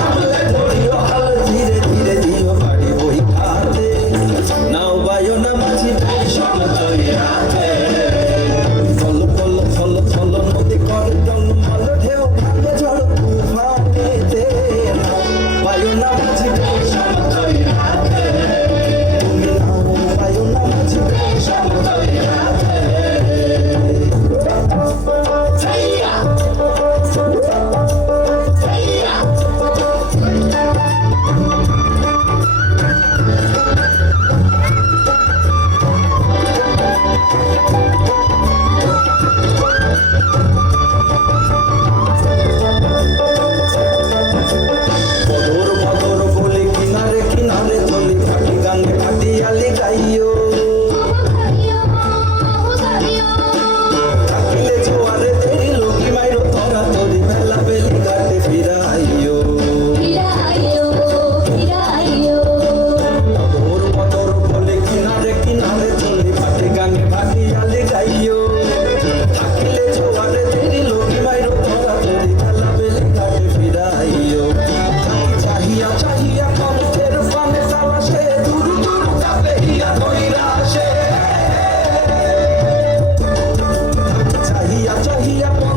Thank you. চাহিয়া চাহিয়া